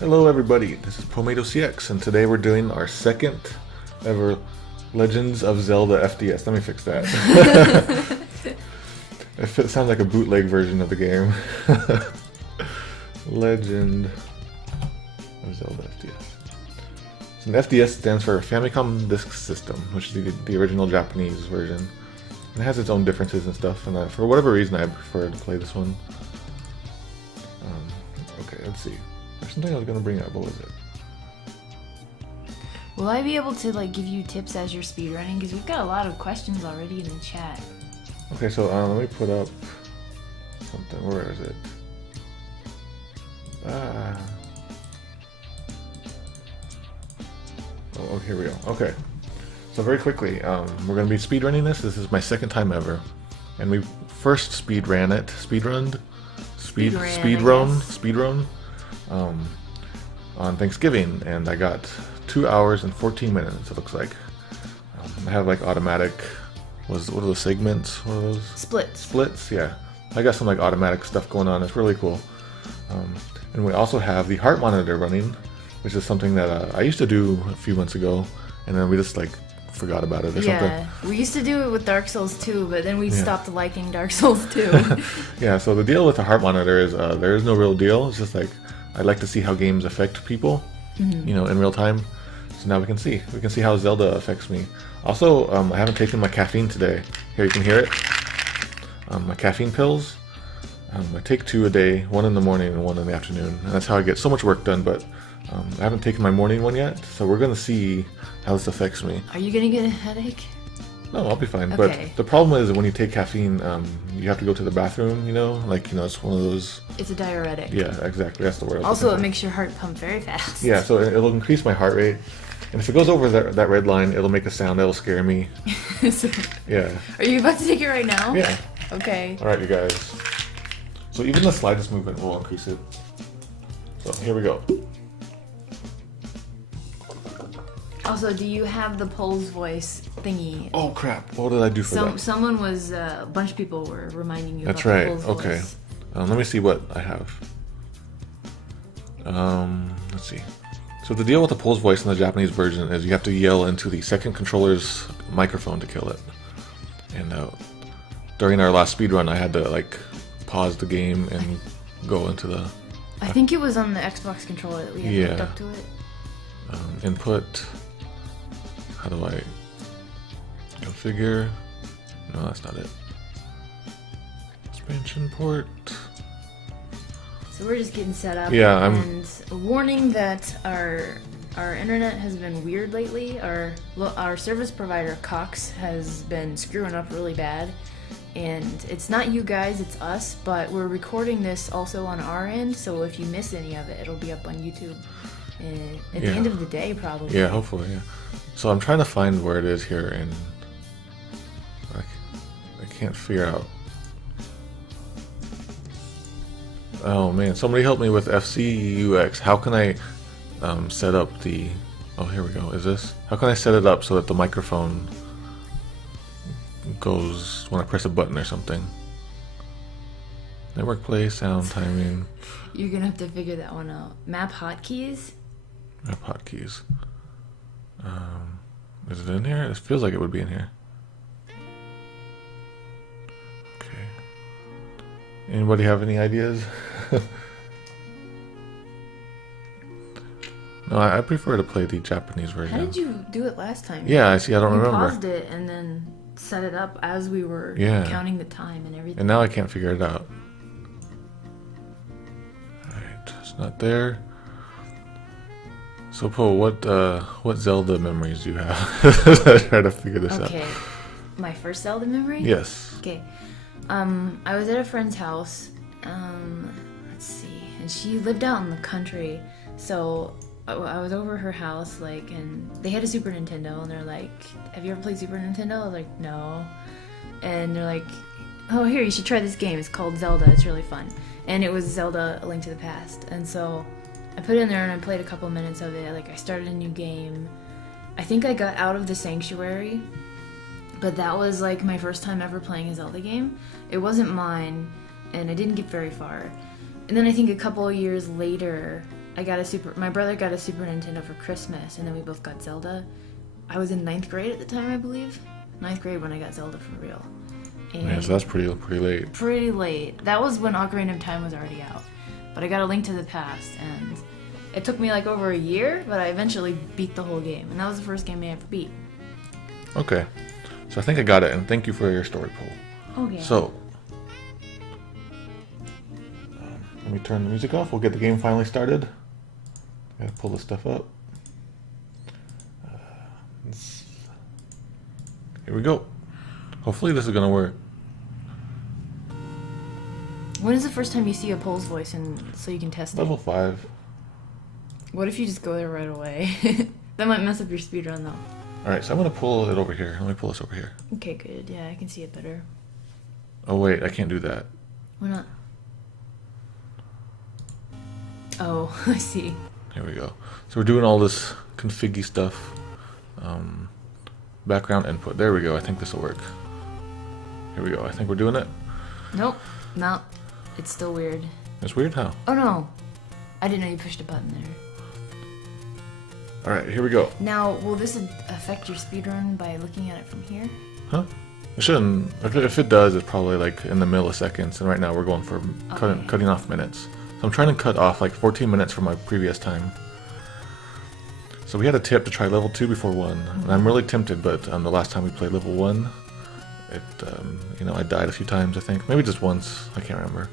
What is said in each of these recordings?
Hello everybody, this is Pomato CX, and today we're doing our second ever Legends of Zelda FDS. Let me fix that. It sounds like a bootleg version of the game. Legend of Zelda FDS. So an FDS stands for Famicom Disk System, which is the original Japanese version. It has its own differences and stuff, and for whatever reason I prefer to play this one. Okay, let's see. There's something I was gonna bring up. What was it? Will I be able to give you tips as you're speedrunning? Because we've got a lot of questions already in the chat. Okay, so let me put up something. Where is it? Oh, here we go. Okay. So very quickly, we're gonna be speedrunning this. This is my second time ever, and we first speedrun on Thanksgiving, and I got 2 hours and 14 minutes. It looks like I have automatic. What are those segments? What are those? Splits. Yeah, I got some automatic stuff going on. It's really cool. And we also have the heart monitor running, which is something that I used to do a few months ago, and then we just forgot about it or something. Yeah, we used to do it with Dark Souls 2, but then we stopped liking Dark Souls 2. Yeah, so the deal with the heart monitor is there is no real deal. It's just I like to see how games affect people, in real time. So now we can see how Zelda affects me. Also, I haven't taken my caffeine today. Here, you can hear it. My caffeine pills. I take 2 a day, 1 in the morning and 1 in the afternoon, and that's how I get so much work done. But I haven't taken my morning one yet, so we're gonna see how this affects me. Are you gonna get a headache? No, I'll be fine. Okay. But the problem is when you take caffeine, you have to go to the bathroom. It's one of those. It's a diuretic. Yeah, exactly. That's the word. Also, it makes your heart pump very fast. Yeah, so it'll increase my heart rate, and if it goes over that red line, it'll make a sound that'll scare me. Yeah. Are you about to take it right now? Yeah. Okay. All right, you guys. So even the slightest movement will increase it. So here we go. Also, do you have the Pulse voice thingy? Oh crap! What did I do for that? Someone was, a bunch of people were reminding you That's about right. the Pulse Okay. voice. Let me see what I have. Let's see. So the deal with the Pulse voice in the Japanese version is you have to yell into the second controller's microphone to kill it. And during our last speedrun, I had to pause the game and go into the. I think it was on the Xbox controller that we had hooked up to it. Input. How do I configure? No, that's not it. Expansion port. So we're just getting set up. Yeah, and a warning that our internet has been weird lately. Our service provider Cox has been screwing up really bad, and it's not you guys, it's us. But we're recording this also on our end, so if you miss any of it, it'll be up on YouTube at the end of the day, probably. Yeah, hopefully. Yeah. So I'm trying to find where it is here, and I can't figure out. Oh man, somebody help me with FCUX. How can I set up the... Oh, here we go. Is this? How can I set it up so that the microphone goes when I press a button or something? Network play, sound timing. You're gonna have to figure that one out. Map hotkeys? Map hotkeys. Is it in here? It feels like it would be in here. Okay. Anybody have any ideas? No, I prefer to play the Japanese version. How did you do it last time? Yeah, I see. I don't remember. We paused it and then set it up as we were counting the time and everything. And now I can't figure it out. Alright, it's not there. So, Poe, what Zelda memories do you have? I try to figure this out. Okay, my first Zelda memory? Yes. Okay, I was at a friend's house, let's see, and she lived out in the country, so I was over her house, and they had a Super Nintendo, and they're like, have you ever played Super Nintendo? I was like, no. And they're like, oh, here, you should try this game, it's called Zelda, it's really fun. And it was Zelda: A Link to the Past, and so I put it in there and I played a couple minutes of it. I started a new game. I think I got out of the Sanctuary, but that was my first time ever playing a Zelda game. It wasn't mine, and I didn't get very far. And then I think a couple of years later, My brother got a Super Nintendo for Christmas, and then we both got Zelda. I was in 9th grade at the time, I believe. 9th grade when I got Zelda for real. And yeah, so that's pretty late. Pretty late. That was when Ocarina of Time was already out. But I got A Link to the Past, and it took me like over a year, but I eventually beat the whole game. And that was the first game I ever beat. Okay. So I think I got it, and thank you for your story poll. Okay. So, let me turn the music off. We'll get the game finally started. Gotta pull this stuff up. Here we go. Hopefully this is gonna work. When is the first time you see a Pole's voice, and so you can test Level it? 5. What if you just go there right away? That might mess up your speedrun though. Alright, so I'm gonna pull it over here. Let me pull this over here. Okay, good. Yeah, I can see it better. Oh wait, I can't do that. Why not? Oh, I see. Here we go. So we're doing all this configgy stuff. Background input. There we go. I think this will work. Here we go. I think we're doing it. Nope. No. It's still weird. It's weird how? Oh no. I didn't know you pushed a button there. Alright, here we go. Now, will this affect your speedrun by looking at it from here? Huh? It shouldn't. If it does, it's probably like in the milliseconds, and right now we're going for cutting off minutes. So I'm trying to cut off like 14 minutes from my previous time. So we had a tip to try level 2 before 1, and I'm really tempted, but the last time we played level 1, I died a few times, I think. Maybe just once. I can't remember.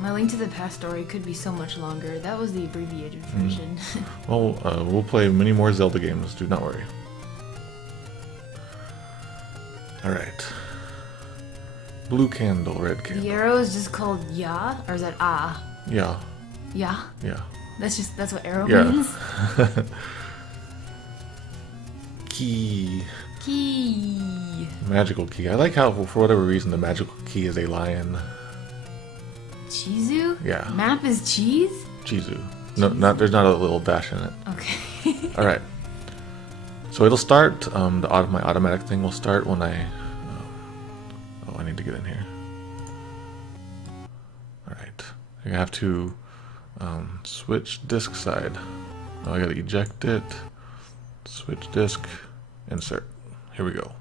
My Link to the Past story could be so much longer. That was the abbreviated version. Well, we'll play many more Zelda games, do not worry. Alright. Blue candle, red candle. The arrow is just called Ya, or is that Ah? Yeah. Ya? Yeah. That's what arrow Yeah. means? Key. Key. Magical key. I like how, for whatever reason, the magical key is a lion. Chizu? Yeah. Map is cheese? Chizu. No, there's not a little dash in it. Okay. Alright. So it'll start, my automatic thing will start when I need to get in here. Alright. I have to switch disk side. Oh, I gotta eject it. Switch disk. Insert. Here we go.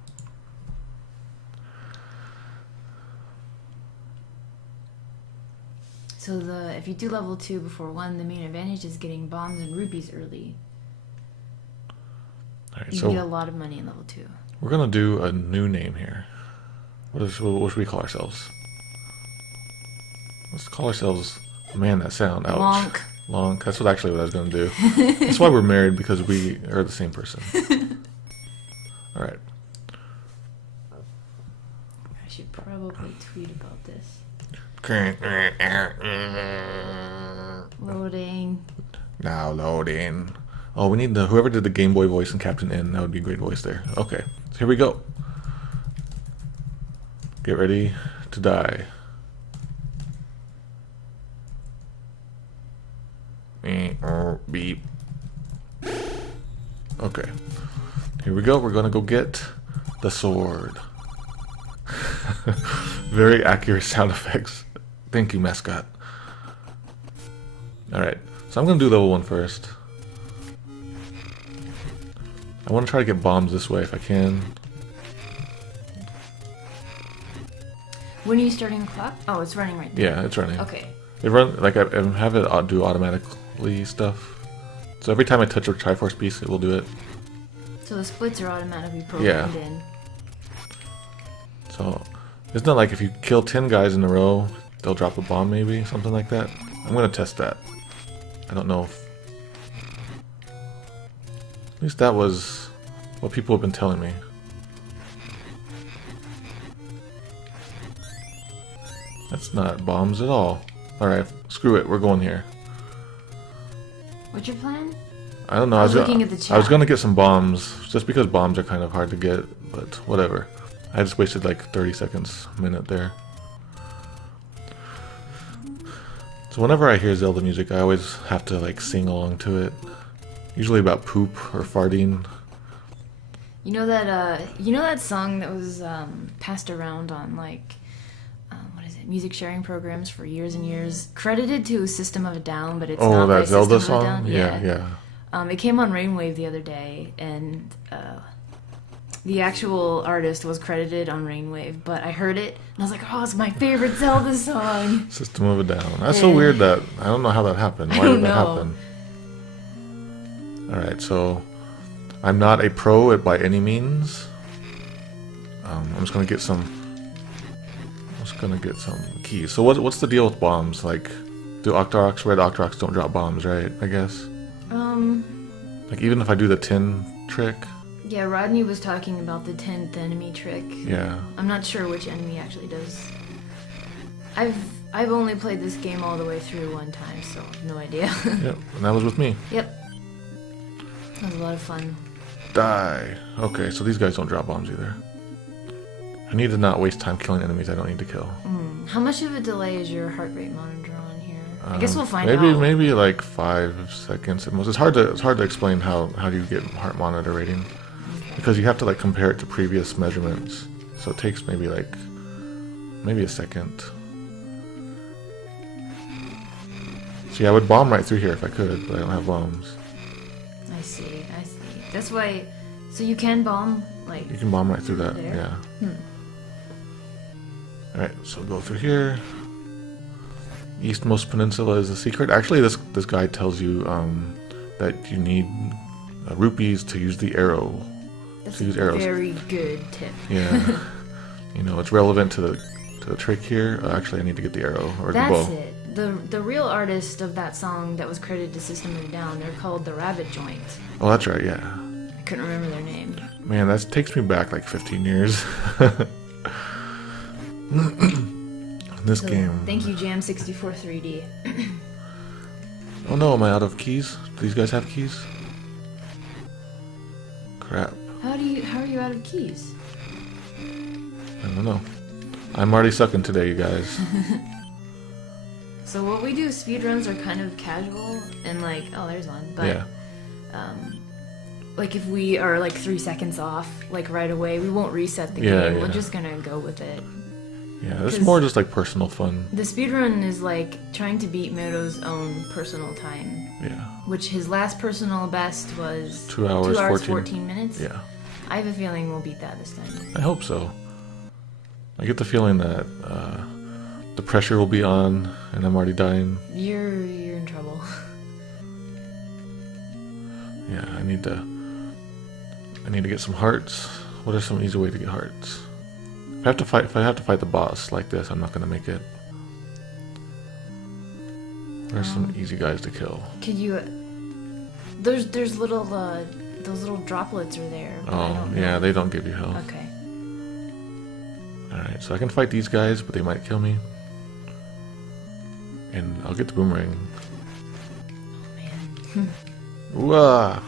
So if you do level 2 before 1, the main advantage is getting bombs and rupees early. Alright, You so get a lot of money in level 2. we're gonna do a new name here. What should we call ourselves? Let's call ourselves. Man, that sound. Ouch. Lonk. Lonk. That's what I was gonna do. That's why we're married, because we are the same person. All right. I should probably tweet about this. Loading. Now loading. Oh, we need whoever did the Game Boy voice in Captain N. That would be a great voice there. Okay, so here we go. Get ready to die. Beep. Okay. Here we go. We're gonna go get the sword. Very accurate sound effects. Thank you, mascot. Alright. So I'm gonna do level 1 first. I want to try to get bombs this way if I can. When are you starting the clock? Oh, it's running right now. Yeah, it's running. Okay. It run like I have it do automatically stuff. So every time I touch a Triforce piece, it will do it. So the splits are automatically programmed in. So isn't it like if you kill 10 guys in a row, they'll drop a bomb, maybe something like that? I'm gonna test that. I don't know if. At least that was what people have been telling me. That's not bombs at all. Alright, screw it, we're going here. What's your plan? I don't know, I was looking at the chat. I was gonna get some bombs, just because bombs are kind of hard to get, but whatever. I just wasted like 30 seconds, a minute there. So whenever I hear Zelda music, I always have to like sing along to it. Usually about poop or farting. You know that song that was passed around on like what is it, music sharing programs for years and years. Credited to System of a Down, but it's Oh, not by that Zelda System of a song? Down. Yeah. It came on Rainwave the other day, and the actual artist was credited on Rainwave, but I heard it, and I was like, oh, it's my favorite Zelda song. System of a Down. That's so weird that... I don't know how that happened. Why did that happen? Alright, so... I'm not a pro by any means. I'm just gonna get some... keys. So what's the deal with bombs? Like, do Octoroks, red Octoroks don't drop bombs, right? I guess? Like, even if I do the tin trick... Yeah, Rodney was talking about the 10th enemy trick. Yeah. I'm not sure which enemy actually does. I've only played this game all the way through one time, so no idea. Yep, and that was with me. Yep. That was a lot of fun. Die. Okay, so these guys don't drop bombs either. I need to not waste time killing enemies I don't need to kill. How much of a delay is your heart rate monitor on here? I guess we'll find out. Maybe like 5 seconds at most. It's hard to explain how do you get heart monitor rating. Because you have to like compare it to previous measurements. So it takes maybe a second. See, I would bomb right through here if I could, but I don't have bombs. I see. That's why... So you can bomb, like... You can bomb right through that, there? yeah. Alright, so go through here. Eastmost Peninsula is the secret. Actually, this guy tells you that you need rupees to use the arrow. That's a very good tip. Yeah. You know, it's relevant to the trick here. Actually, I need to get the arrow or the bow. That's it. The real artist of that song that was credited to System of a Down, they're called the Rabbit Joint. Oh, that's right, yeah. I couldn't remember their name. Man, that takes me back like 15 years. This game. Thank you, Jam64 3D. Oh no, am I out of keys? Do these guys have keys? Crap. How are you out of keys? I don't know. I'm already sucking today, you guys. So what we do, speedruns are kind of casual and like, oh, there's one. But yeah. Like if we are like 3 seconds off, like right away, we won't reset the game. Yeah. We're just gonna go with it. Yeah, it's more just like personal fun. The speedrun is like trying to beat Miro's own personal time. Yeah. Which his last personal best was 2 hours, 14 minutes. Yeah. I have a feeling we'll beat that this time. I hope so. I get the feeling that the pressure will be on, and I'm already dying. You're in trouble. Yeah, I need to get some hearts. What are some easy way to get hearts? If I have to fight the boss like this, I'm not gonna make it. There's some easy guys to kill. Could you? There's little those little droplets are there. Oh yeah, they don't give you health. Okay. All right, so I can fight these guys, but they might kill me. And I'll get the boomerang. Oh man. Whoa.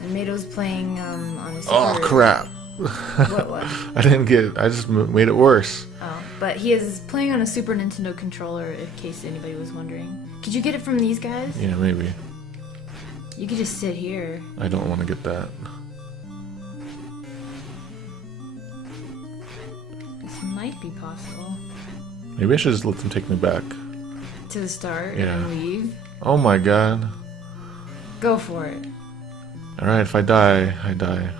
And Mado's playing on a super... Oh crap! What? I didn't get it. I just made it worse. Oh, but he is playing on a Super Nintendo controller, in case anybody was wondering. Could you get it from these guys? Yeah, maybe. You could just sit here. I don't want to get that. This might be possible. Maybe I should just let them take me back. To the start Yeah. and leave? Oh my god. Go for it. Alright, if I die, I die.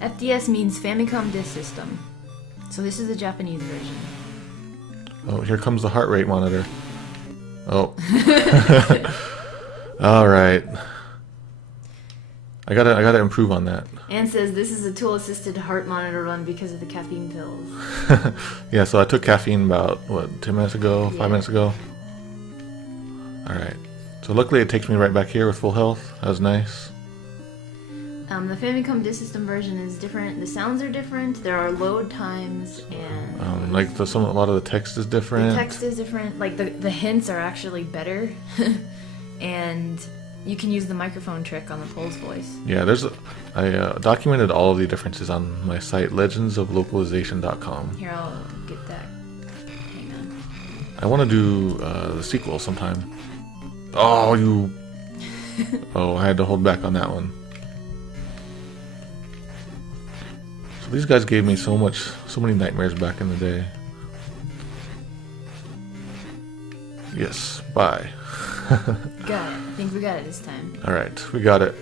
FDS means Famicom Disk System. So this is the Japanese version. Oh, here comes the heart rate monitor. Oh. Alright. I gotta improve on that. Anne says this is a tool-assisted heart monitor run because of the caffeine pills. Yeah, so I took caffeine about, 10 minutes ago? 5 minutes ago? Alright. So luckily it takes me right back here with full health. That was nice. The Famicom Disk System version is different. The sounds are different. There are load times and... like a lot of the text is different. The text is different. Like the hints are actually better. And you can use the microphone trick on the Pole's voice. Yeah, I documented all of the differences on my site, legendsoflocalization.com. Here, I'll get that. Hang on. I want to do the sequel sometime. Oh, you... Oh, I had to hold back on that one. These guys gave me so many nightmares back in the day. Yes, bye. Got it. I think we got it this time. Alright, we got it.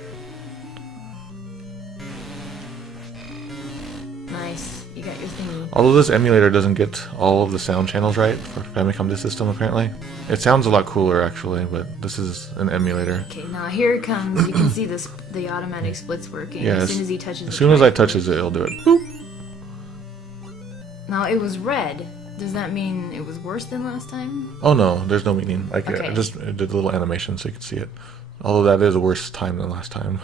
Nice. You got your thingy. Although this emulator doesn't get all of the sound channels right for Famicom Disk System, apparently. It sounds a lot cooler, actually, but this is an emulator. Okay, now here it comes. You can see this, the automatic splits working. Yeah, as soon as he touches as soon as I touches it, it'll do it. Boop. Now, it was red. Does that mean it was worse than last time? Oh no, there's no meaning. Like, Okay. I just did a little animation so you can see it. Although that is a worse time than last time.